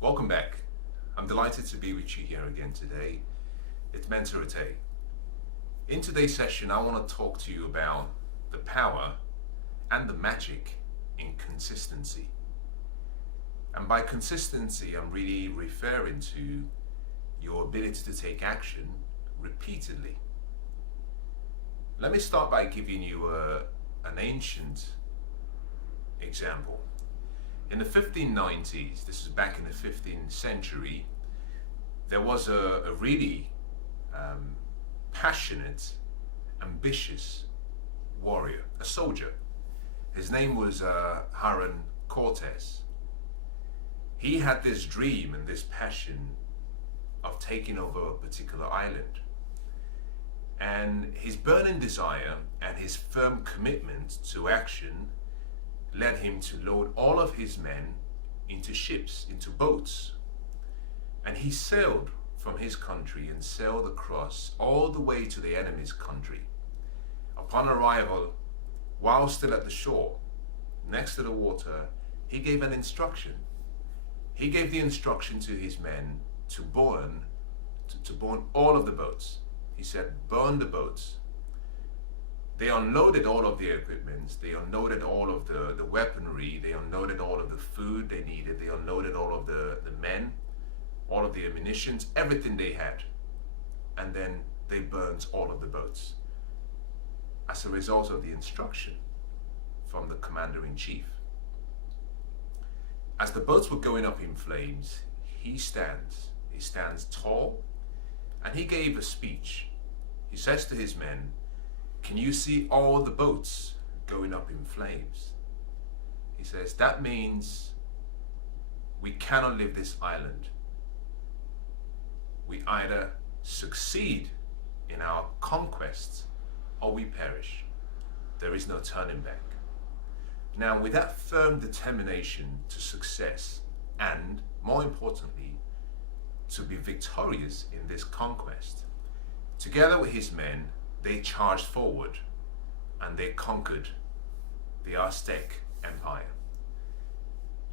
Welcome back. I'm delighted to be with you here again today. It's Mensah Oteh. In today's session, I want to talk to you about the power and the magic in consistency. And by consistency, I'm really referring to your ability to take action repeatedly. Let me start by giving you an ancient example. In the 1590s, this is back in the 15th century, there was a really passionate, ambitious warrior, a soldier. His name was Harun Cortes. He had this dream and this passion of taking over a particular island. And his burning desire and his firm commitment to action led him to load all of his men into ships, into boats. And he sailed from his country and sailed across all the way to the enemy's country. Upon arrival, while still at the shore, next to the water, he gave an instruction. He gave the instruction to his men to burn all of the boats. He said, burn the boats. They unloaded all of the equipment, they unloaded all of the weaponry, they unloaded all of the food they needed, they unloaded all of the men, all of the ammunitions, everything they had. And then they burned all of the boats as a result of the instruction from the commander-in-chief. As the boats were going up in flames, he stands tall, and he gave a speech. He says to his men, "Can you see all the boats going up in flames?" He says, that means we cannot leave this island. We either succeed in our conquest or we perish. There is no turning back. Now, with that firm determination to success and, more importantly, to be victorious in this conquest, together with his men, they charged forward and they conquered the Aztec Empire.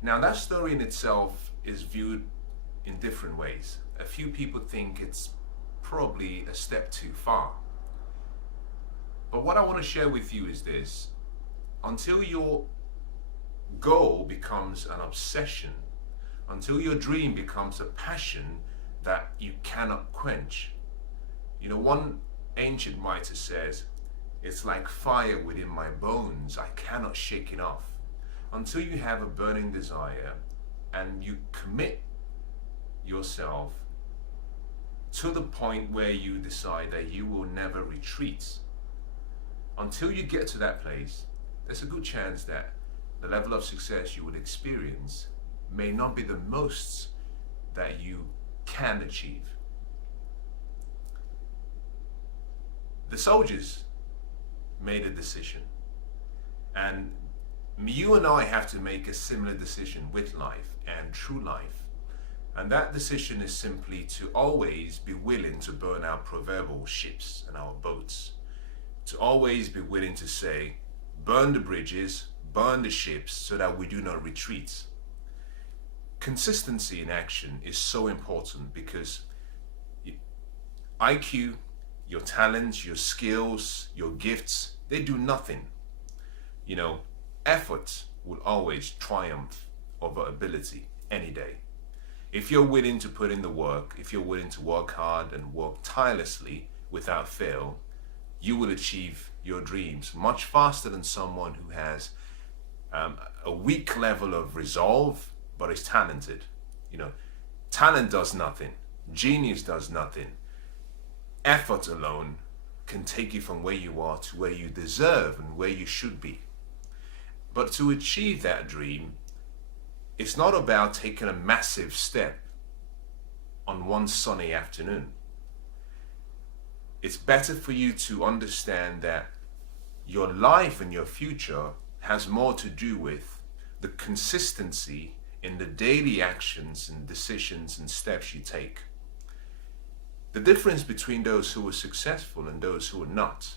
Now, that story in itself is viewed in different ways. A few people think it's probably a step too far. But what I want to share with you is this: until your goal becomes an obsession, until your dream becomes a passion that you cannot quench. You know, one ancient writer says, it's like fire within my bones, I cannot shake it off. Until you have a burning desire and you commit yourself to the point where you decide that you will never retreat, until you get to that place, there's a good chance that the level of success you would experience may not be the most that you can achieve. The soldiers made a decision, and you and I have to make a similar decision with life and through life. And that decision is simply to always be willing to burn our proverbial ships and our boats, to always be willing to say, burn the bridges, burn the ships, so that we do not retreat. Consistency in action is so important because IQ, your talents, your skills, your gifts, they do nothing. You know, effort will always triumph over ability any day. If you're willing to put in the work, if you're willing to work hard and work tirelessly without fail, you will achieve your dreams much faster than someone who has a weak level of resolve but is talented. You know, talent does nothing, genius does nothing. Effort alone can take you from where you are to where you deserve and where you should be. But to achieve that dream, it's not about taking a massive step on one sunny afternoon. It's better for you to understand that your life and your future has more to do with the consistency in the daily actions and decisions and steps you take. The difference between those who are successful and those who are not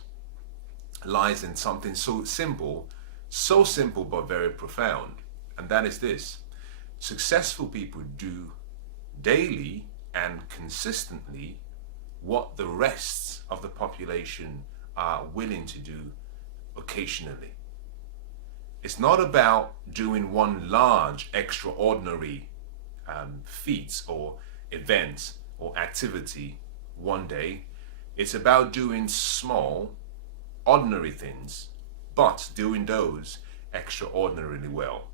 lies in something so simple but very profound. And that is this: successful people do daily and consistently what the rest of the population are willing to do occasionally. It's not about doing one large, extraordinary feat or event or activity one day. It's about doing small, ordinary things, but doing those extraordinarily well.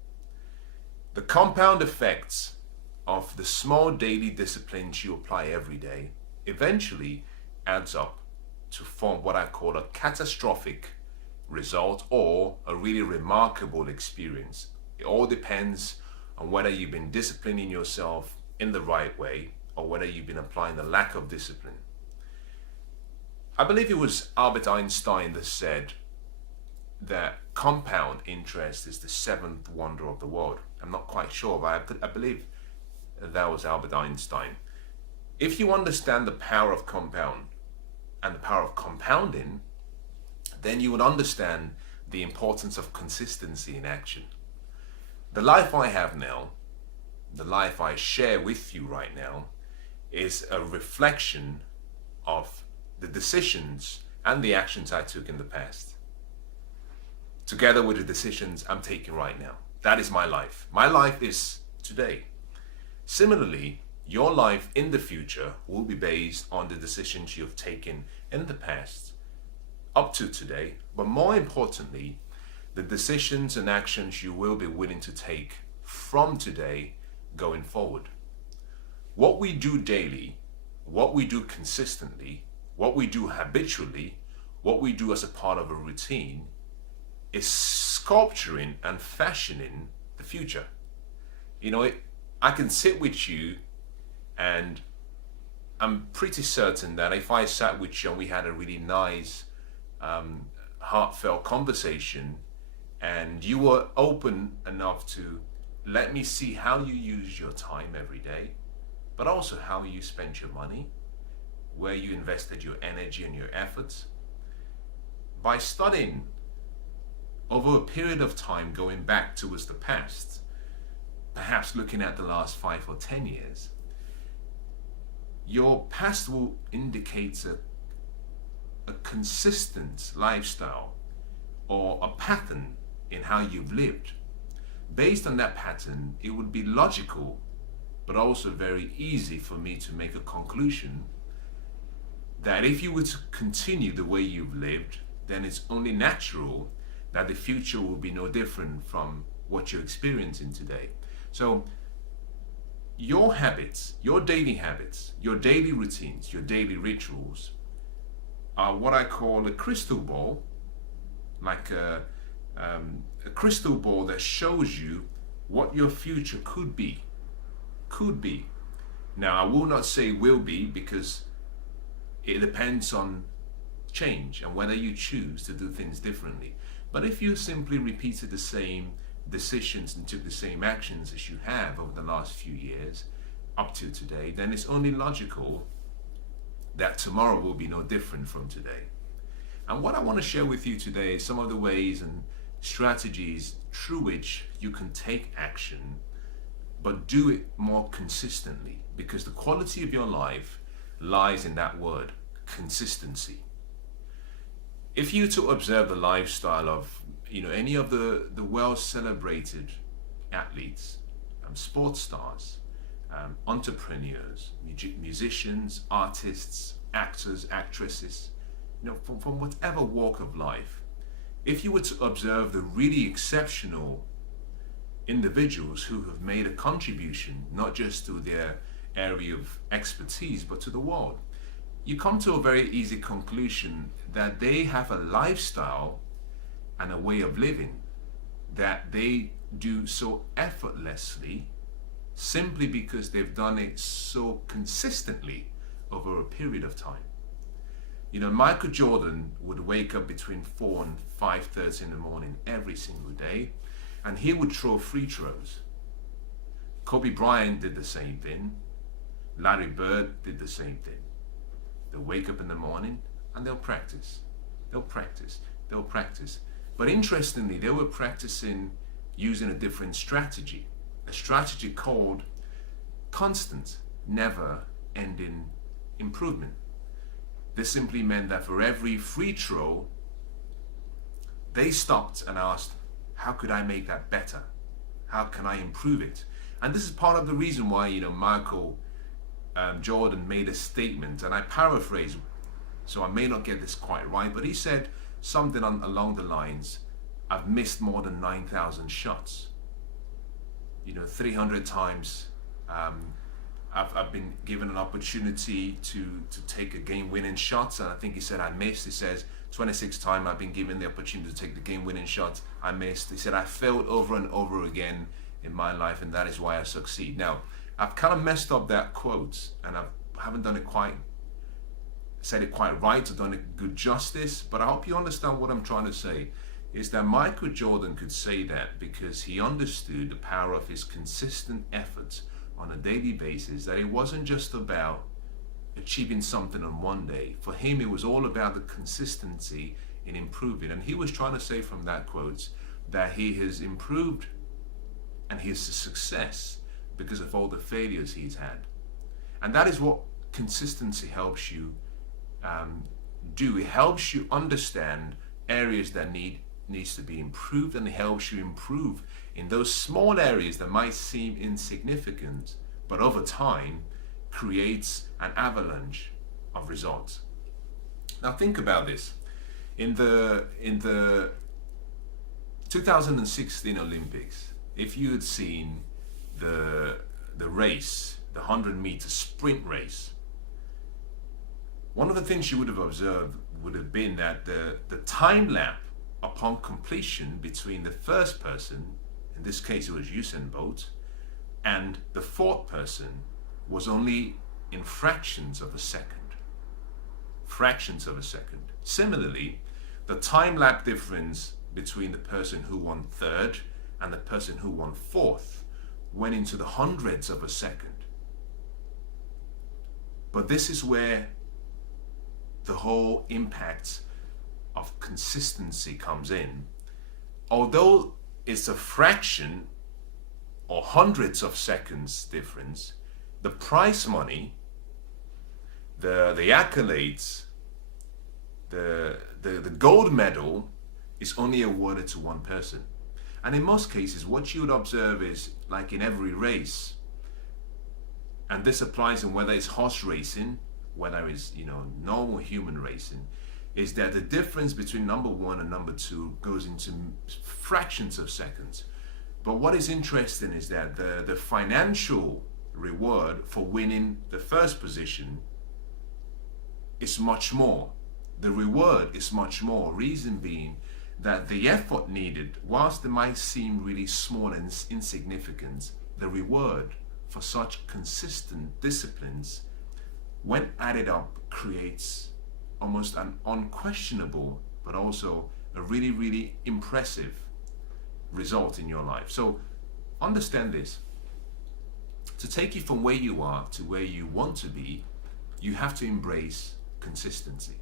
The compound effects of the small daily disciplines you apply every day eventually adds up to form what I call a catastrophic result or a really remarkable experience. It all depends on whether you've been disciplining yourself in the right way or whether you've been applying the lack of discipline. I believe it was Albert Einstein that said that compound interest is the seventh wonder of the world. I'm not quite sure, but I believe that was Albert Einstein. If you understand the power of compound and the power of compounding, then you would understand the importance of consistency in action. The life I have now, the life I share with you right now, is a reflection of the decisions and the actions I took in the past, together with the decisions I'm taking right now. That is my life. My life is today. Similarly, your life in the future will be based on the decisions you've taken in the past up to today, but more importantly, the decisions and actions you will be willing to take from today going forward. What we do daily, what we do consistently, what we do habitually, what we do as a part of a routine is sculpturing and fashioning the future. I can sit with you and I'm pretty certain that if I sat with you and we had a really nice, heartfelt conversation and you were open enough to let me see how you use your time every day, but also how you spent your money, where you invested your energy and your efforts. By studying over a period of time going back towards the past, perhaps looking at the last 5 or 10 years, your past will indicate a consistent lifestyle or a pattern in how you've lived. Based on that pattern, it would be logical, but also very easy for me to make a conclusion that if you were to continue the way you've lived, then it's only natural that the future will be no different from what you're experiencing today. So your habits, your daily routines, your daily rituals are what I call a crystal ball, like a crystal ball that shows you what your future could be. Now, I will not say will be, because it depends on change and whether you choose to do things differently. But if you simply repeated the same decisions and took the same actions as you have over the last few years up to today, then it's only logical that tomorrow will be no different from today. And what I want to share with you today is some of the ways and strategies through which you can take action, but do it more consistently, because the quality of your life lies in that word, consistency. If you to observe the lifestyle of any of the well-celebrated athletes, sports stars, entrepreneurs, musicians, artists, actors, actresses, from whatever walk of life, if you were to observe the really exceptional individuals who have made a contribution, not just to their area of expertise, but to the world, you come to a very easy conclusion that they have a lifestyle and a way of living that they do so effortlessly, simply because they've done it so consistently over a period of time. Michael Jordan would wake up between 4 and 5:30 in the morning every single day, and he would throw free throws. Kobe Bryant did the same thing. Larry Bird did the same thing. They'll wake up in the morning and they'll practice. But interestingly, they were practicing using a different strategy, a strategy called constant. never-ending improvement. This simply meant that for every free throw, they stopped and asked, how could I make that better? How can I improve it? And this is part of the reason why, Michael Jordan made a statement, and I paraphrase, so I may not get this quite right, but he said something along the lines, I've missed more than 9,000 shots. 300 times I've been given an opportunity to take a game-winning shot, and I think he said I missed. He says 26 times I've been given the opportunity to take the game-winning shot, I missed. He said I failed over and over again in my life, and that is why I succeed. Now, I've kind of messed up that quote, and I haven't said it quite right or done it good justice, but I hope you understand what I'm trying to say. Is that Michael Jordan could say that because he understood the power of his consistent efforts on a daily basis, that it wasn't just about achieving something on one day. For him, it was all about the consistency in improving. And he was trying to say from that quote that he has improved and he is a success because of all the failures he's had. And that is what consistency helps you do. It helps you understand areas that needs to be improved, and it helps you improve in those small areas that might seem insignificant, but over time creates an avalanche of results. Now think about this. In the 2016 Olympics, if you had seen the race, the 100-meter sprint race, one of the things you would have observed would have been that the time lap upon completion between the first person, in this case it was Usain Bolt, and the fourth person was only in fractions of a second. Fractions of a second. Similarly, the time lap difference between the person who won third and the person who won fourth went into the hundreds of a second. But this is where the whole impact of consistency comes in. Although it's a fraction or hundreds of seconds difference, the prize money, the accolades, the gold medal is only awarded to one person. And in most cases, what you would observe is, like in every race, and this applies in whether it's horse racing, whether it's normal human racing, is that the difference between number one and number two goes into fractions of seconds. But what is interesting is that the financial reward for winning the first position is much more. The reward is much more. Reason being that the effort needed, whilst it might seem really small and insignificant, the reward for such consistent disciplines, when added up, creates almost an unquestionable, but also a really, really impressive result in your life. So understand this. To take you from where you are to where you want to be, you have to embrace consistency.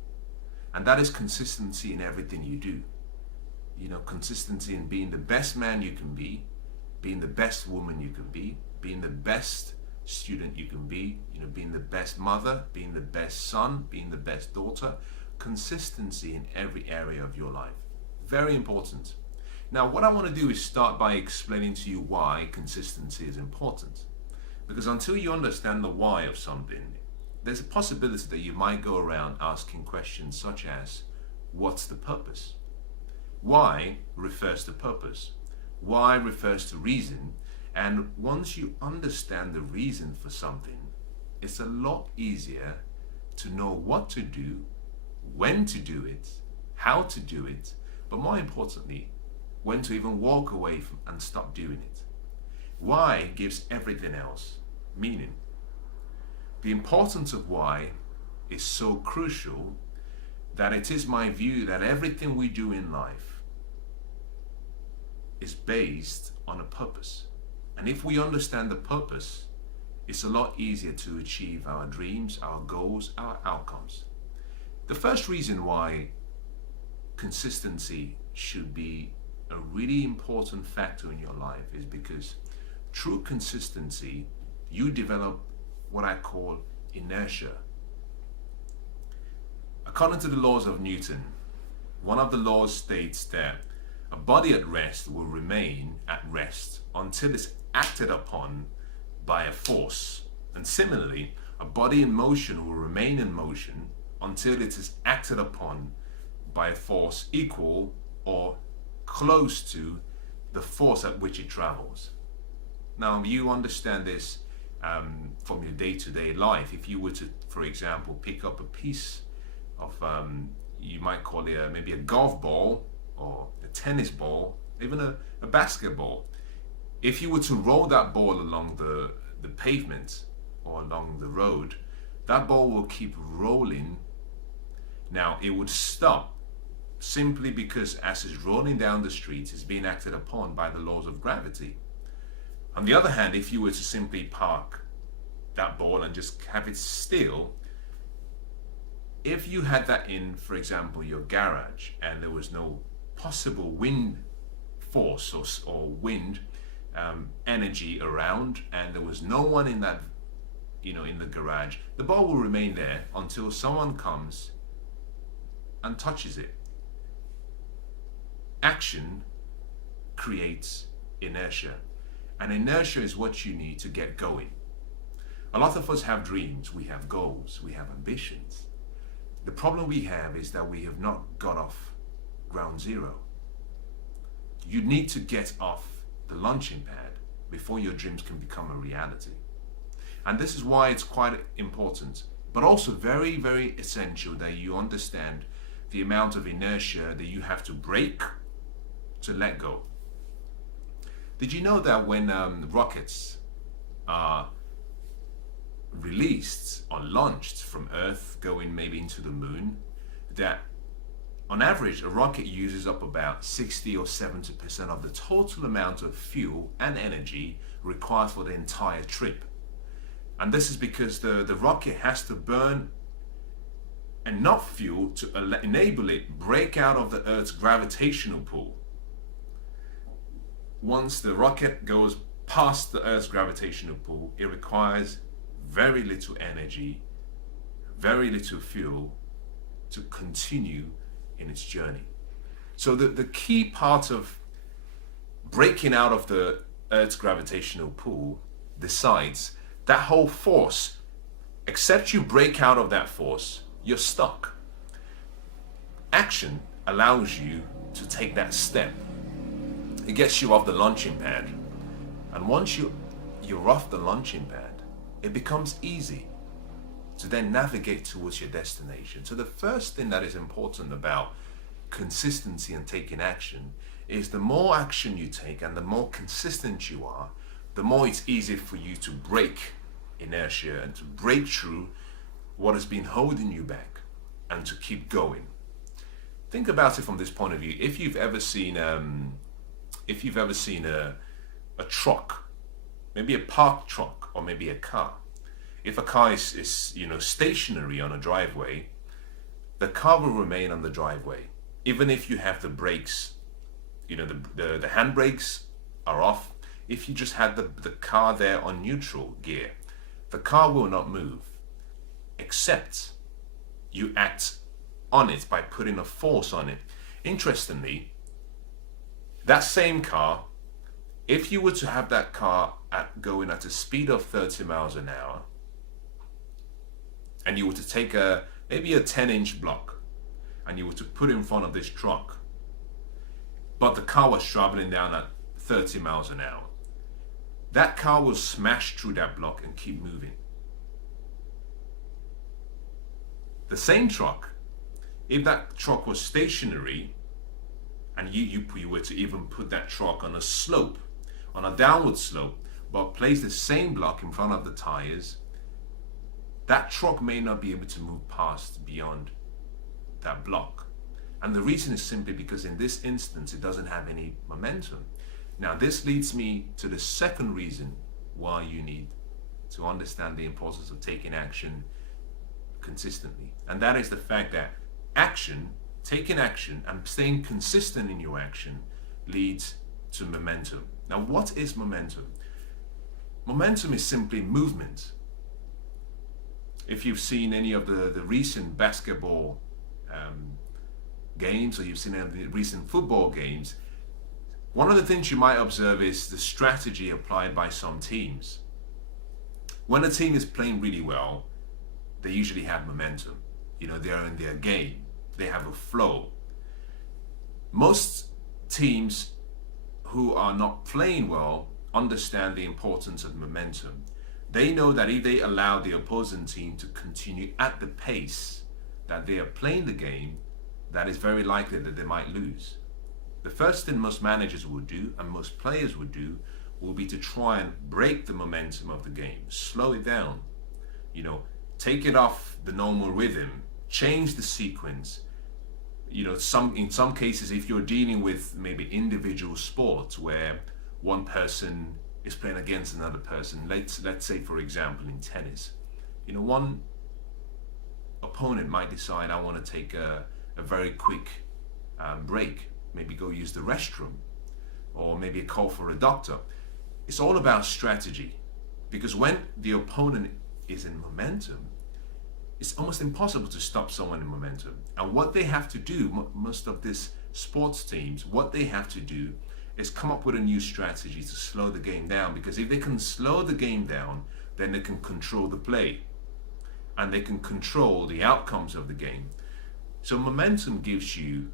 And that is consistency in everything you do. Consistency in being the best man you can be, being the best woman you can be, being the best student you can be, being the best mother, being the best son, being the best daughter. Consistency in every area of your life. Very important. Now, what I want to do is start by explaining to you why consistency is important. Because until you understand the why of something, there's a possibility that you might go around asking questions such as, what's the purpose? Why refers to purpose. Why refers to reason. And once you understand the reason for something, it's a lot easier to know what to do, when to do it, how to do it, but more importantly, when to even walk away from and stop doing it. Why gives everything else meaning. The importance of why is so crucial that it is my view that everything we do in life is based on a purpose. And if we understand the purpose, it's a lot easier to achieve our dreams, our goals, our outcomes. The first reason why consistency should be a really important factor in your life is because through consistency, you develop what I call inertia. According to the laws of Newton, one of the laws states that a body at rest will remain at rest until it's acted upon by a force. And similarly, a body in motion will remain in motion until it is acted upon by a force equal or close to the force at which it travels. Now, you understand this from your day-to-day life. If you were to, for example, pick up a piece of, you might call it maybe a golf ball or a tennis ball, even a basketball. If you were to roll that ball along the pavement or along the road, that ball will keep rolling. Now, it would stop simply because as it's rolling down the street, it's being acted upon by the laws of gravity. On the other hand, if you were to simply park that ball and just have it still, if you had that in, for example, your garage, and there was no possible wind force or wind energy around, and there was no one in that, in the garage, the ball will remain there until someone comes and touches it. Action creates inertia, and inertia is what you need to get going. A lot of us have dreams, we have goals, we have ambitions. The problem we have is that we have not got off ground zero. You need to get off the launching pad before your dreams can become a reality. And this is why it's quite important, but also very, very essential that you understand the amount of inertia that you have to break to let go. Did you know that when rockets are released or launched from Earth going maybe into the moon, that on average a rocket uses up about 60 or 70% of the total amount of fuel and energy required for the entire trip? And this is because the rocket has to burn enough fuel to enable it break out of the Earth's gravitational pull. Once the rocket goes past the Earth's gravitational pull, it requires very little energy, very little fuel to continue in its journey. So the key part of breaking out of the Earth's gravitational pull decides that whole force, except you break out of that force, you're stuck. Action allows you to take that step. It gets you off the launching pad. And once you're off the launching pad, it becomes easy to then navigate towards your destination. So the first thing that is important about consistency and taking action is the more action you take and the more consistent you are, the more it's easy for you to break inertia and to break through what has been holding you back and to keep going. Think about it from this point of view. If you've ever seen a truck, maybe a parked truck or maybe a car. If a car is stationary on a driveway, the car will remain on the driveway. Even if you have the brakes, the handbrakes are off. If you just had the car there on neutral gear, the car will not move, except you act on it by putting a force on it. Interestingly, that same car, if you were to have that car going at a speed of 30 miles an hour, and you were to take maybe a 10-inch block, and you were to put it in front of this truck, but the car was traveling down at 30 miles an hour, that car will smash through that block and keep moving. The same truck, if that truck was stationary, and you were to even put that truck on a slope, on a downward slope, but place the same block in front of the tires, that truck may not be able to move past beyond that block. And the reason is simply because in this instance, it doesn't have any momentum. Now, this leads me to the second reason why you need to understand the importance of taking action consistently. And that is the fact that taking action and staying consistent in your action leads to momentum. Now, what is momentum? Momentum is simply movement. If you've seen any of the recent basketball games, or you've seen any of the recent football games, one of the things you might observe is the strategy applied by some teams. When a team is playing really well, they usually have momentum. They're in their game. They have a flow. Most teams who are not playing well understand the importance of momentum. They know that if they allow the opposing team to continue at the pace that they are playing the game, that is very likely that they might lose. The first thing most managers will do, and most players will do, will be to try and break the momentum of the game, slow it down, take it off the normal rhythm, change the sequence. In some cases, if you're dealing with maybe individual sports where one person is playing against another person, let's say for example in tennis, one opponent might decide, I want to take a very quick break, maybe go use the restroom, or maybe a call for a doctor. It's all about strategy, because when the opponent is in momentum, it's almost impossible to stop someone in momentum. And what they have to do, most of these sports teams, what they have to do is come up with a new strategy to slow the game down, because if they can slow the game down, then they can control the play and they can control the outcomes of the game. So momentum gives you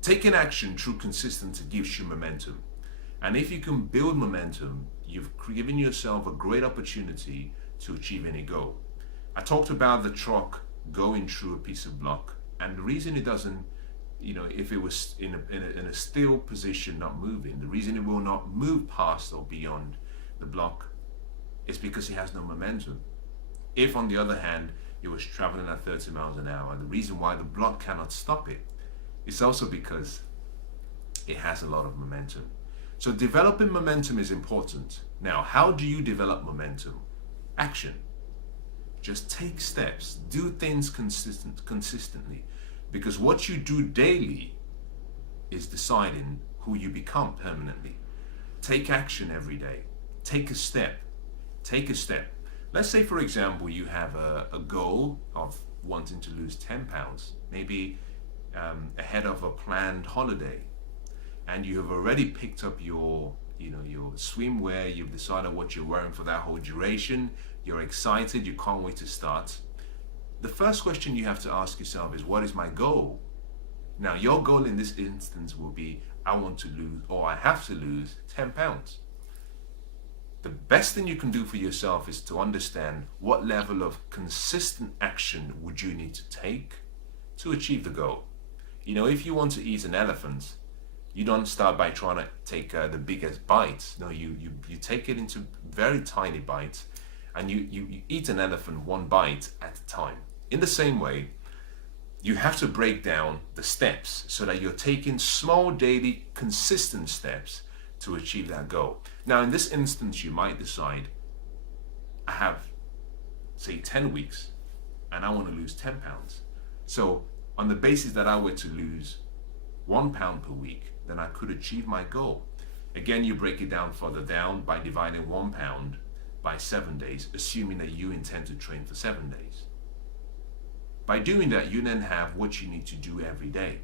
taking action through consistency gives you momentum. And if you can build momentum, you've given yourself a great opportunity to achieve any goal. I talked about the truck going through a piece of block, and the reason it doesn't, if it was in a still position, not moving, the reason it will not move past or beyond the block is because it has no momentum. If, on the other hand, it was traveling at 30 miles an hour, the reason why the block cannot stop it is also because it has a lot of momentum. So developing momentum is important. Now, how do you develop momentum? Action. Just take steps. Do things consistently. Because what you do daily is deciding who you become permanently. Take action every day. Take a step. Take a step. Let's say, for example, you have a goal of wanting to lose 10 pounds, maybe ahead of a planned holiday. And you have already picked up your swimwear, you've decided what you're wearing for that whole duration, you're excited, you can't wait to start. The first question you have to ask yourself is, what is my goal? Now, your goal in this instance will be, I want to lose, or I have to lose 10 pounds. The best thing you can do for yourself is to understand what level of consistent action would you need to take to achieve the goal. If you want to eat an elephant, you don't start by trying to take the biggest bites. No, you take it into very tiny bites, and you eat an elephant one bite at a time. In the same way, you have to break down the steps so that you're taking small, daily, consistent steps to achieve that goal. Now, in this instance, you might decide, I have, say, 10 weeks, and I want to lose 10 pounds. So on the basis that I were to lose 1 pound per week, then I could achieve my goal. Again, you break it down further down by dividing 1 pound by 7 days, assuming that you intend to train for 7 days. By doing that, you then have what you need to do every day.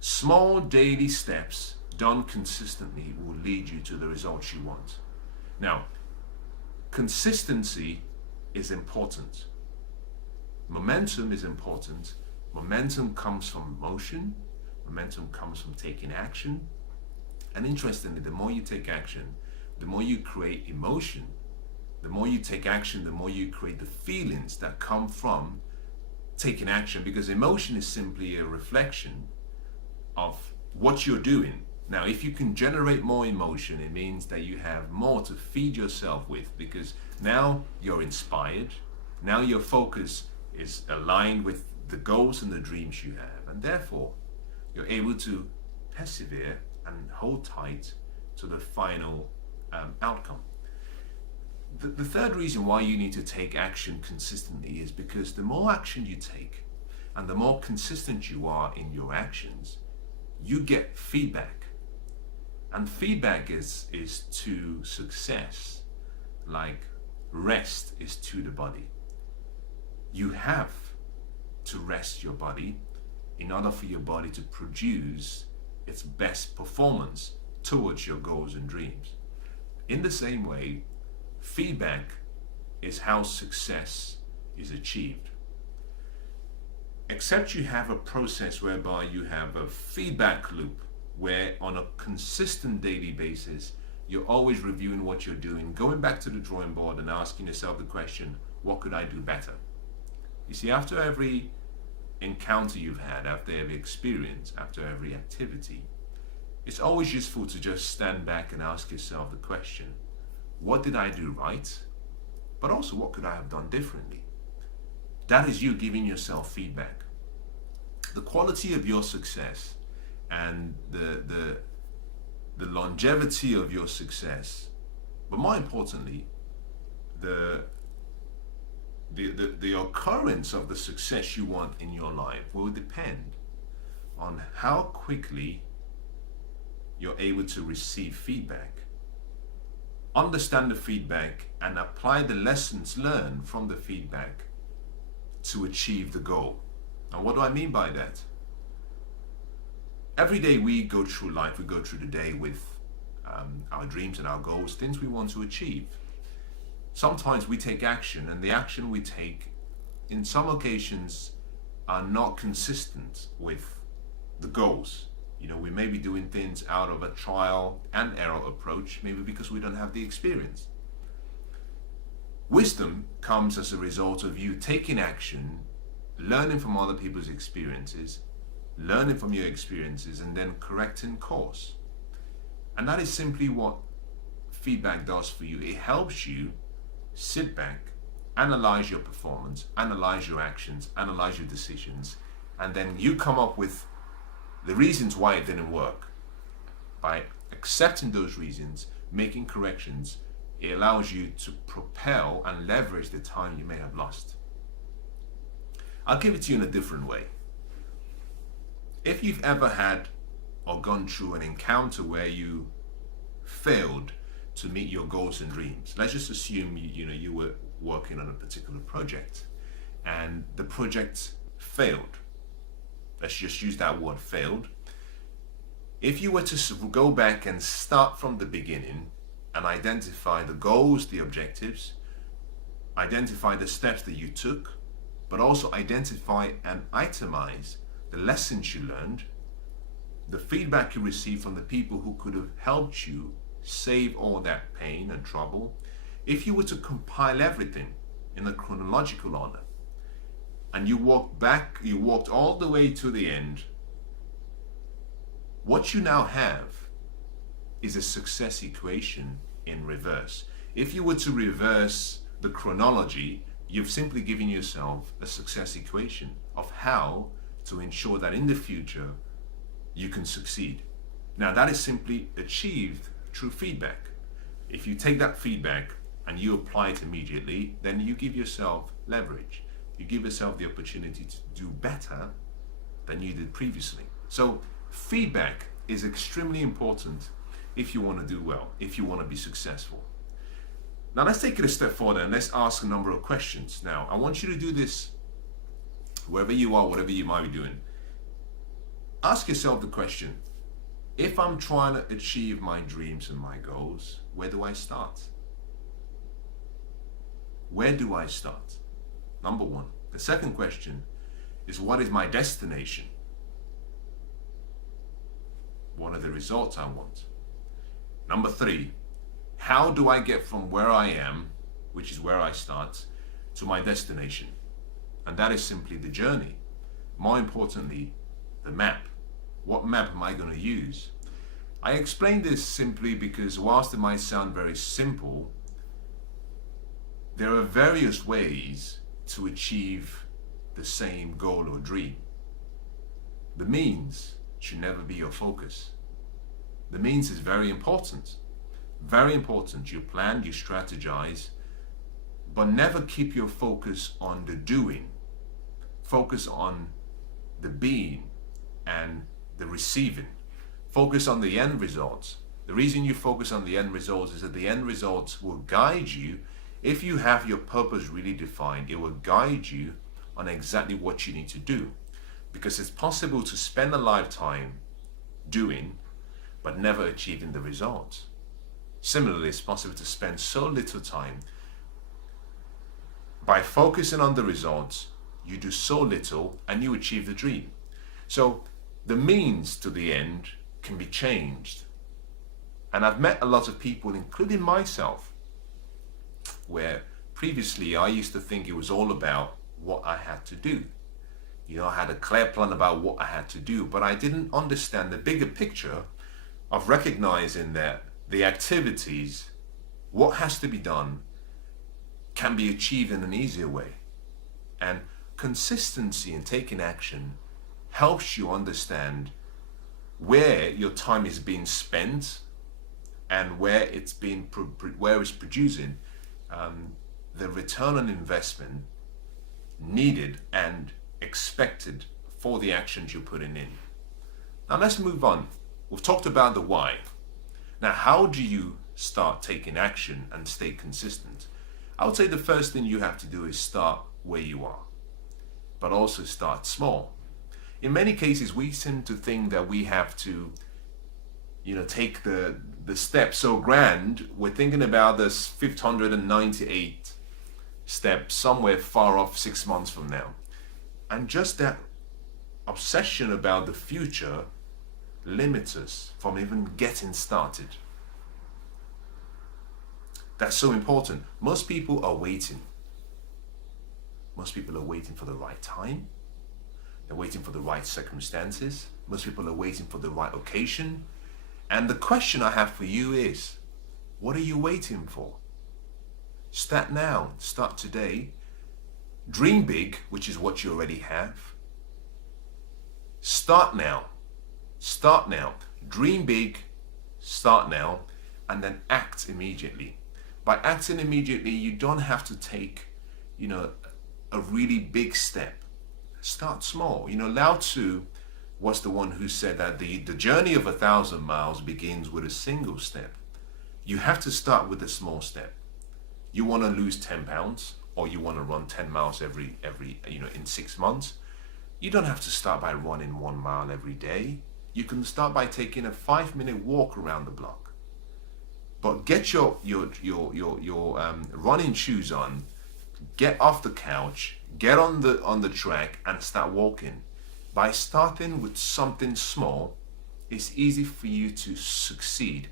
Small daily steps done consistently will lead you to the results you want. Now, consistency is important. Momentum is important. Momentum comes from motion. Momentum comes from taking action. And interestingly, the more you take action, the more you create emotion. The more you take action, the more you create the feelings that come from taking action, because emotion is simply a reflection of what you're doing. Now, if you can generate more emotion, it means that you have more to feed yourself with, because now you're inspired. Now your focus is aligned with the goals and the dreams you have, and therefore you're able to persevere and hold tight to the final outcome. The third reason why you need to take action consistently is because the more action you take and the more consistent you are in your actions, you get feedback. And feedback is to success like rest is to the body. You have to rest your body in order for your body to produce its best performance towards your goals and dreams. In the same way, feedback is how success is achieved. Except you have a process whereby you have a feedback loop where on a consistent daily basis, you're always reviewing what you're doing, going back to the drawing board and asking yourself the question, what could I do better? You see, after every encounter you've had, after every experience, after every activity, it's always useful to just stand back and ask yourself the question, what did I do right? But also, what could I have done differently? That is you giving yourself feedback. The quality of your success and the longevity of your success, but more importantly, the occurrence of the success you want in your life will depend on how quickly you're able to receive feedback, understand the feedback, and apply the lessons learned from the feedback to achieve the goal. And what do I mean by that? Every day we go through life, we go through the day with our dreams and our goals, things we want to achieve. Sometimes we take action, and the action we take in some occasions are not consistent with the goals. You know, we may be doing things out of a trial and error approach, maybe because we don't have the experience. Wisdom comes as a result of you taking action, learning from other people's experiences, learning from your experiences, and then correcting course. And that is simply what feedback does for you. It helps you sit back, analyze your performance, analyze your actions, analyze your decisions, and then you come up with the reasons why it didn't work. By accepting those reasons, making corrections, it allows you to propel and leverage the time you may have lost. I'll give it to you in a different way. If you've ever had or gone through an encounter where you failed to meet your goals and dreams, let's just assume you were working on a particular project and the project failed. Let's just use that word, failed. If you were to go back and start from the beginning and identify the goals, the objectives, identify the steps that you took, but also identify and itemize the lessons you learned, the feedback you received from the people who could have helped you save all that pain and trouble, if you were to compile everything in a chronological order, and you walked all the way to the end, what you now have is a success equation in reverse. If you were to reverse the chronology, you've simply given yourself a success equation of how to ensure that in the future you can succeed. Now that is simply achieved through feedback. If you take that feedback and you apply it immediately, then you give yourself leverage. You give yourself the opportunity to do better than you did previously. So feedback is extremely important if you want to do well, if you want to be successful. Now let's take it a step further and let's ask a number of questions. Now I want you to do this wherever you are, whatever you might be doing. Ask yourself the question, if I'm trying to achieve my dreams and my goals, where do I start? Where do I start? Number one. The second question is, what is my destination? What are the results I want? Number three, how do I get from where I am, which is where I start, to my destination? And that is simply the journey. More importantly, the map. What map am I going to use? I explain this simply because whilst it might sound very simple, there are various ways to achieve the same goal or dream. The means should never be your focus. The means is very important. Very important. You plan, you strategize, but never keep your focus on the doing. Focus on the being and the receiving. Focus on the end results, The reason you focus on the end results is that the end results will guide you. If you have your purpose really defined, it will guide you on exactly what you need to do. Because it's possible to spend a lifetime doing, but never achieving the results. Similarly, it's possible to spend so little time. By focusing on the results, you do so little and you achieve the dream. So the means to the end can be changed. And I've met a lot of people, including myself, where previously I used to think it was all about what I had to do. I had a clear plan about what I had to do, but I didn't understand the bigger picture of recognizing that the activities, what has to be done, can be achieved in an easier way. And consistency in taking action helps you understand where your time is being spent and where it's producing the return on investment needed and expected for the actions you're putting in. Now let's move on. We've talked about the why. Now, how do you start taking action and stay consistent? I would say the first thing you have to do is start where you are, but also start small. In many cases, we seem to think that we have to, take the step so grand. We're thinking about this 598 step somewhere far off 6 months from now. And just that obsession about the future limits us from even getting started. That's so important. Most people are waiting. Most people are waiting for the right time. They're waiting for the right circumstances. Most people are waiting for the right occasion. And the question I have for you is, what are you waiting for? Start now. Start today. Dream big, which is what you already have. Start now. Start now. Dream big, start now, and then act immediately. By acting immediately, you don't have to take, a really big step. Start small. Lao Tzu was the one who said that the journey of 1,000 miles begins with a single step. You have to start with a small step. You want to lose 10 pounds, or you want to run 10 miles every in 6 months. You don't have to start by running 1 mile every day. You can start by taking a 5-minute walk around the block. But get your running shoes on, get off the couch, get on the track and start walking. By starting with something small, it's easy for you to succeed.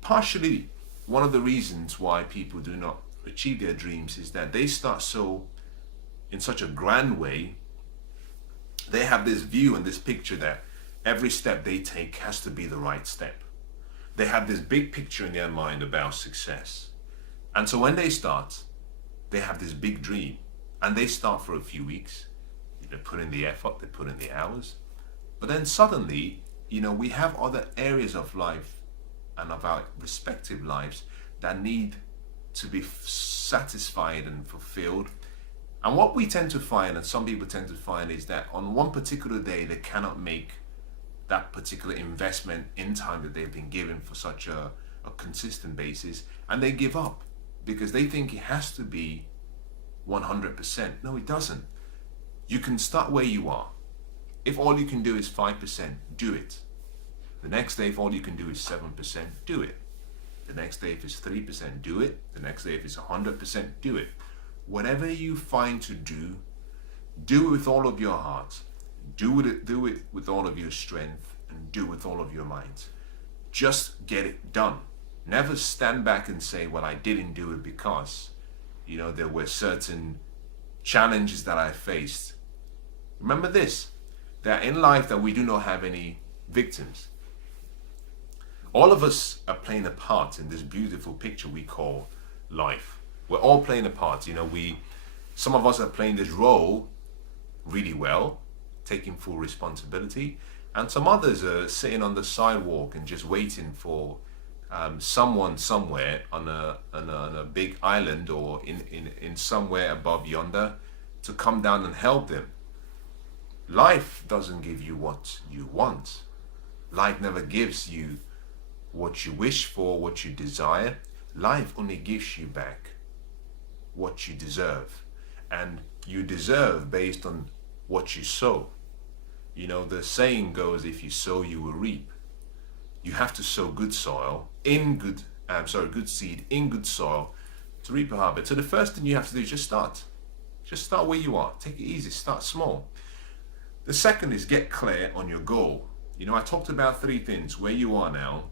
Partially, one of the reasons why people do not achieve their dreams is that they start in such a grand way. They have this view and this picture that every step they take has to be the right step. They have this big picture in their mind about success. And so when they start, they have this big dream, and they start for a few weeks. They put in the effort, they put in the hours. But then suddenly, we have other areas of life and of our respective lives that need to be satisfied and fulfilled. And what we tend to find, and some people tend to find, is that on one particular day, they cannot make that particular investment in time that they've been given for such a consistent basis, and they give up because they think it has to be 100%. No, it doesn't. You can start where you are. If all you can do is 5%, do it. The next day, if all you can do is 7%, do it. The next day, if it's 3%, do it. The next day, if it's 100%, do it. Whatever you find to do it with all of your heart. Do it with all of your strength, and do it with all of your might. Just get it done. Never stand back and say, well, I didn't do it because, there were certain challenges that I faced. Remember this, that in life that we do not have any victims. All of us are playing a part in this beautiful picture we call life. We're all playing a part. Some of us are playing this role really well, taking full responsibility, and some others are sitting on the sidewalk and just waiting for someone somewhere on a big island or in somewhere above yonder to come down and help them. Life doesn't give you what you want. Life never gives you what you wish for, what you desire, life only gives you back what you deserve. And you deserve based on what you sow. You know, the saying goes, if you sow, you will reap. You have to sow good soil in good, good seed in good soil to reap a harvest. So the first thing you have to do is just start. Just start where you are. Take it easy. Start small. The second is get clear on your goal. You know, I talked about three things: where you are now,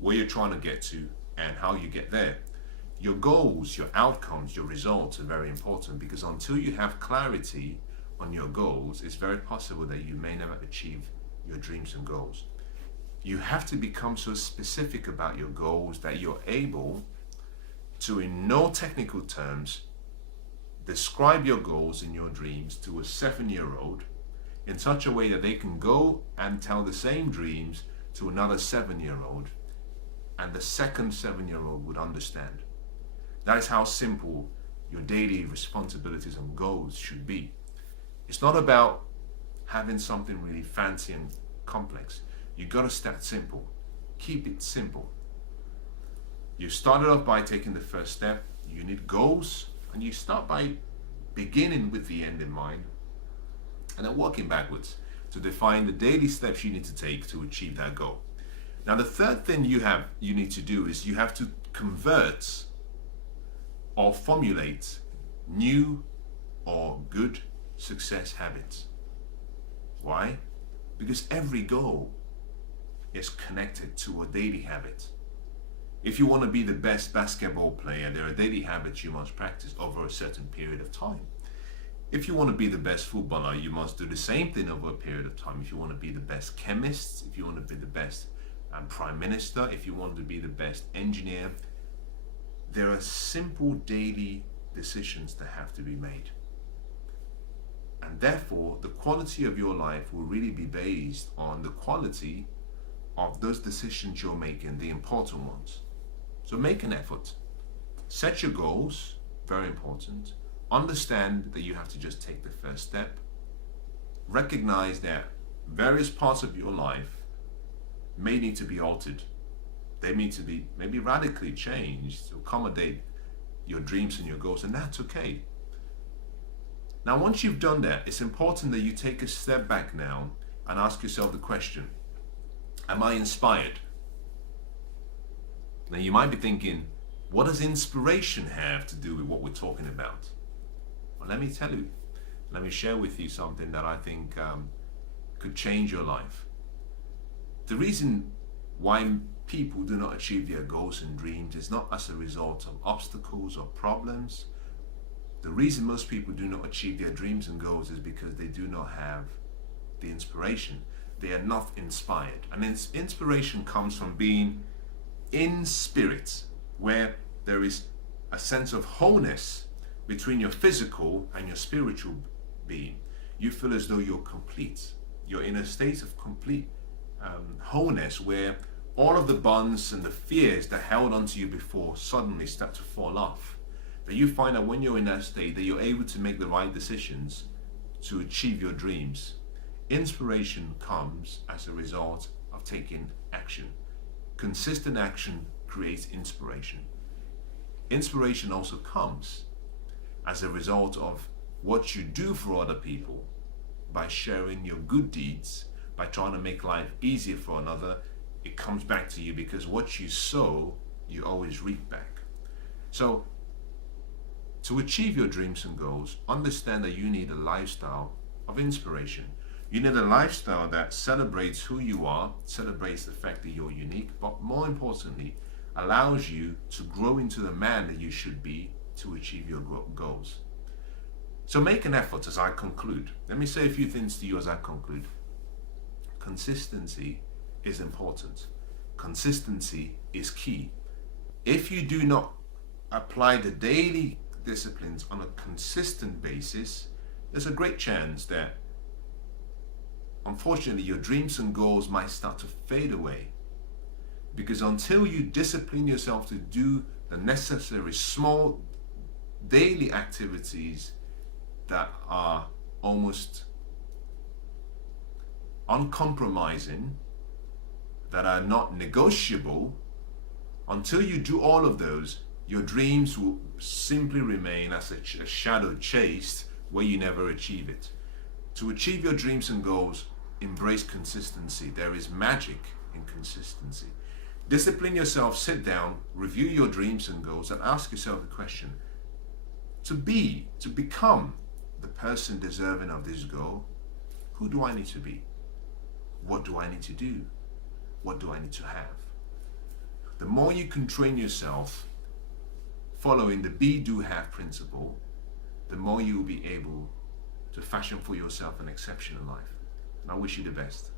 where you're trying to get to, and how you get there. Your goals, your outcomes, your results are very important, because until you have clarity on your goals, it's very possible that you may never achieve your dreams and goals. You have to become so specific about your goals that you're able to, in no technical terms, describe your goals and your dreams to a 7-year-old in such a way that they can go and tell the same dreams to another 7-year-old, and the second 7-year-old would understand. That is how simple your daily responsibilities and goals should be. It's not about having something really fancy and complex. You got to start simple. Keep it simple. You started off by taking the first step. You need goals, and you start by beginning with the end in mind and then working backwards to define the daily steps you need to take to achieve that goal. Now, the third thing you need to do is you have to convert or formulate new or good success habits. Why? Because every goal is connected to a daily habit. If you want to be the best basketball player, there are daily habits you must practice over a certain period of time. If you want to be the best footballer, you must do the same thing over a period of time. If you want to be the best chemist, if you want to be the best prime minister, if you want to be the best engineer, there are simple daily decisions that have to be made. And therefore, the quality of your life will really be based on the quality of those decisions you're making, the important ones. So make an effort. Set your goals, very important. Understand that you have to just take the first step. Recognize that various parts of your life may need to be altered. They need to be maybe radically changed to accommodate your dreams and your goals, and that's okay. Now, once you've done that, it's important that you take a step back now and ask yourself the question, am I inspired? Now, you might be thinking, what does inspiration have to do with what we're talking about? Well, let me tell you, let me share with you something that I think could change your life. The reason why people do not achieve their goals and dreams is not as a result of obstacles or problems. The reason most people do not achieve their dreams and goals is because they do not have the inspiration. They are not inspired. And inspiration comes from being in spirit, where there is a sense of wholeness between your physical and your spiritual being. You feel as though you're complete. You're in a state of complete wholeness, where all of the bonds and the fears that held onto you before suddenly start to fall off. That you find that when you're in that state, that you're able to make the right decisions to achieve your dreams. Inspiration comes as a result of taking action. Consistent action creates inspiration. Inspiration also comes as a result of what you do for other people by sharing your good deeds, by trying to make life easier for another. It comes back to you, because what you sow, you always reap back. So, to achieve your dreams and goals, understand that you need a lifestyle of inspiration. You need a lifestyle that celebrates who you are, celebrates the fact that you're unique, but more importantly, allows you to grow into the man that you should be to achieve your goals. So make an effort as I conclude. Let me say a few things to you as I conclude. Consistency is important. Consistency is key. If you do not apply the daily disciplines on a consistent basis, there's a great chance that, unfortunately, your dreams and goals might start to fade away. Because until you discipline yourself to do the necessary small daily activities that are almost uncompromising, that are not negotiable, until you do all of those, your dreams will simply remain as a shadow chased where you never achieve it. To achieve your dreams and goals, embrace consistency. There is magic in consistency. Discipline yourself, sit down, review your dreams and goals, and ask yourself the question: to become the person deserving of this goal, who do I need to be? What do I need to do? What do I need to have? The more you can train yourself following the be, do, have principle, the more you will be able to fashion for yourself an exceptional life. And I wish you the best.